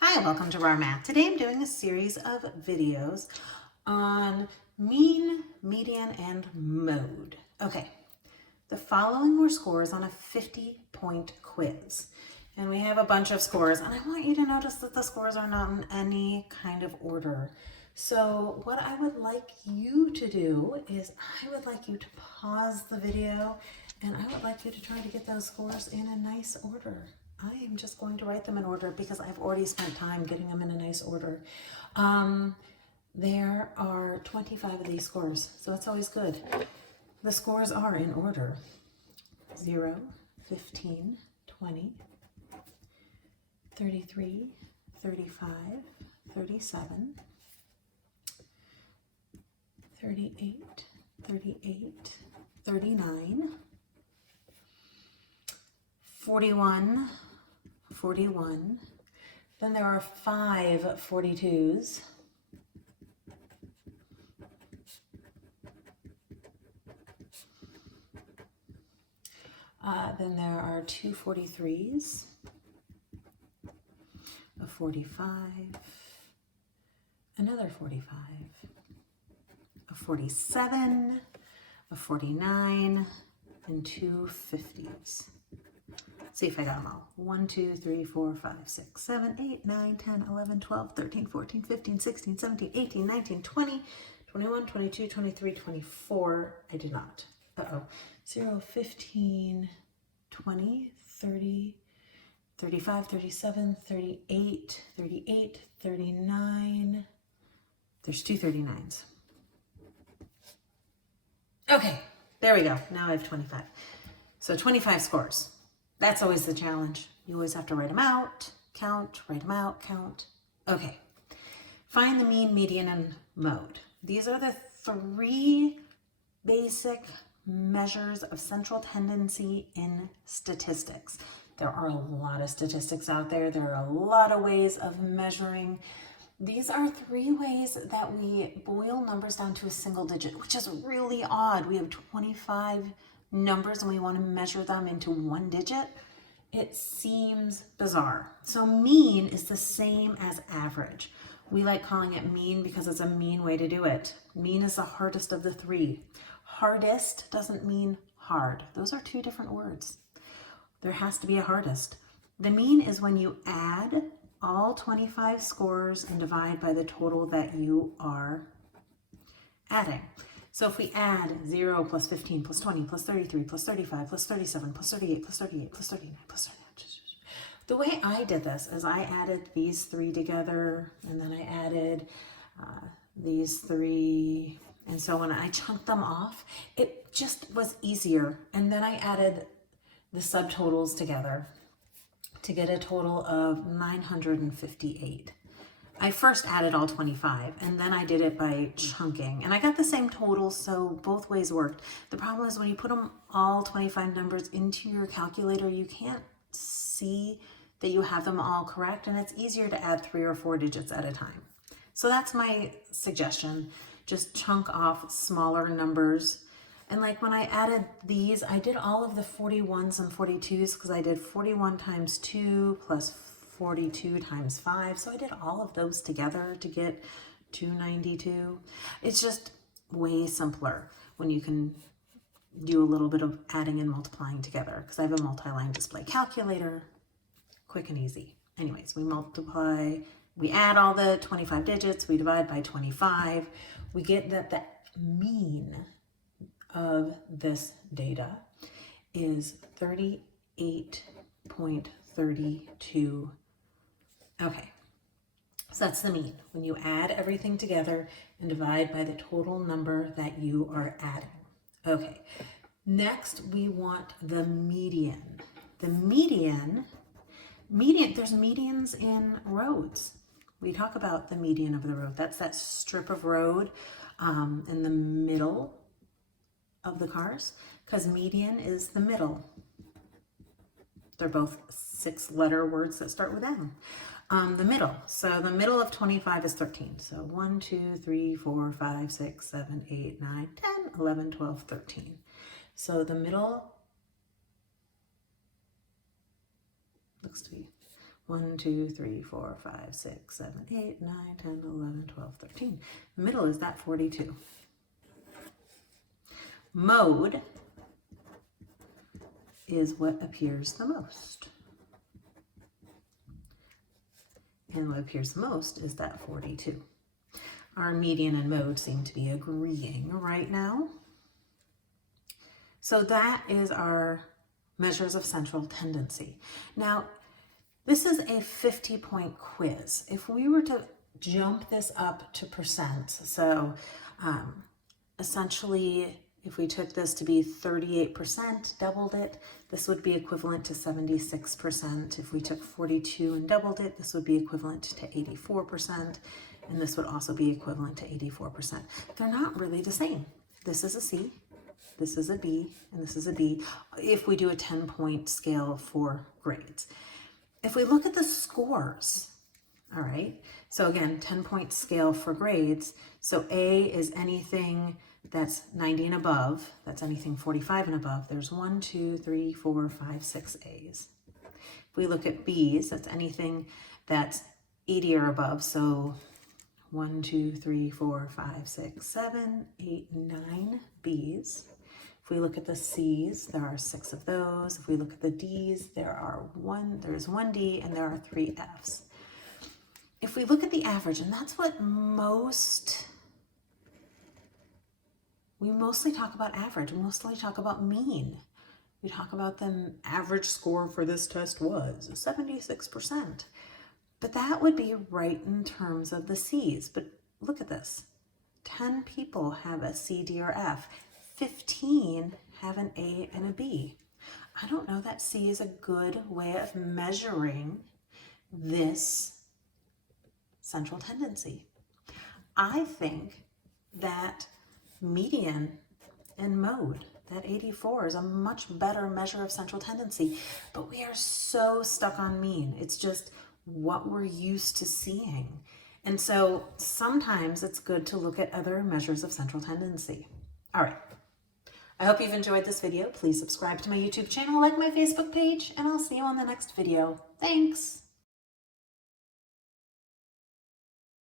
Hi, welcome to Raw Math. Today I'm doing a series of videos on mean, median, and mode. Okay, the following were scores on a 50-point quiz. And we have a bunch of scores, and I want you to notice that the scores are not in any kind of order. So what I would like you to do is I would like you to pause the video, and I would like you to try to get those scores in a nice order. I am just going to write them in order because I've already spent time getting them in a nice order. There are 25 of these scores, so it's always good. The scores are in order: 0, 15, 20, 33, 35, 37, 38, 38, 39, 41, 41. Then there are 5 42s. Then there are 2 43s, a 45, another 45, a 47, a 49, and 2 50s. See if I got them all. 1, 2, 3, 4, 5, 6, 7, 8, 9, 10, 11, 12, 13, 14, 15, 16, 17, 18, 19, 20, 21, 22, 23, 24. I did not. 0, 15, 20, 30, 35, 37, 38, 38, 39. There's 2 39s. Okay, there we go. Now I have 25. So 25 scores. That's always the challenge. You always have to write them out, count, write them out, count. Okay, find the mean, median, and mode. These are the 3 basic measures of central tendency in statistics. There are a lot of statistics out there. There are a lot of ways of measuring. These are 3 ways that we boil numbers down to a single digit, which is really odd. We have 25 numbers and we want to measure them into 1 digit. It seems bizarre. So mean is the same as average. We like calling it mean because it's a mean way to do it. Mean is the hardest of the 3. Hardest doesn't mean hard. Those are 2 different words. There has to be a hardest. The mean is when you add all 25 scores and divide by the total that you are adding. So if we add 0 plus 15 plus 20 plus 33 plus 35 plus 37 plus 38 plus 38 plus 39 plus 39. The way I did this is I added these 3 together, and then I added these 3. And so when I chunked them off, it just was easier. And then I added the subtotals together to get a total of 958. I first added all 25 and then I did it by chunking, and I got the same total, so both ways worked. The problem is when you put them all 25 numbers into your calculator, you can't see that you have them all correct, and it's easier to add 3 or 4 digits at a time. So that's my suggestion. Just chunk off smaller numbers. And like when I added these, I did all of the 41s and 42s because I did 41 times 2 plus 42 times 5. So I did all of those together to get 292. It's just way simpler when you can do a little bit of adding and multiplying together, because I have a multi-line display calculator. Quick and easy. Anyways, we add all the 25 digits, we divide by 25. We get that the mean of this data is 38.32. Okay, so that's the mean when you add everything together and divide by the total number that you are adding. Okay, next we want the median. The median, there's medians in roads. We talk about the median of the road. That's that strip of road in the middle of the cars, because median is the middle. They're both 6-letter words that start with M. The middle. So the middle of 25 is 13. So 1, 2, 3, 4, 5, 6, 7, 8, 9, 10, 11, 12, 13. So the middle looks to be 1, 2, 3, 4, 5, 6, 7, 8, 9, 10, 11, 12, 13. The middle is that 42. Mode is what appears the most. And what appears the most is that 42. Our median and mode seem to be agreeing right now. So that is our measures of central tendency. Now, this is a 50-point quiz. If we were to jump this up to percent, so essentially, if we took this to be 38%, doubled it, this would be equivalent to 76%. If we took 42 and doubled it, this would be equivalent to 84. And this would also be equivalent to 84%. They're not really the same. This is a C, this is a B, and this is a B, if we do a 10-point scale for grades. If we look at the scores, all right, so again, 10-point scale for grades, so A is anything that's 90 and above, that's anything 45 and above. There's 1, 2, 3, 4, 5, 6 A's. If we look at B's, that's anything that's 80 or above, so 1, 2, 3, 4, 5, 6, 7, 8, 9 B's. If we look at the C's, there are 6 of those. If we look at the D's, there's 1 D and there are 3 F's. If we look at the average, and that's what we mostly talk about average, we mostly talk about mean. We talk about the average score for this test was 76%. But that would be right in terms of the C's. But look at this. 10 people have a C, D, or F. 15 have an A and a B. I don't know that C is a good way of measuring this central tendency. I think that median and mode, that 84 is a much better measure of central tendency, but we are so stuck on mean. It's just what we're used to seeing. And so sometimes it's good to look at other measures of central tendency. All right. I hope you've enjoyed this video. Please subscribe to my YouTube channel, like my Facebook page, and I'll see you on the next video. Thanks.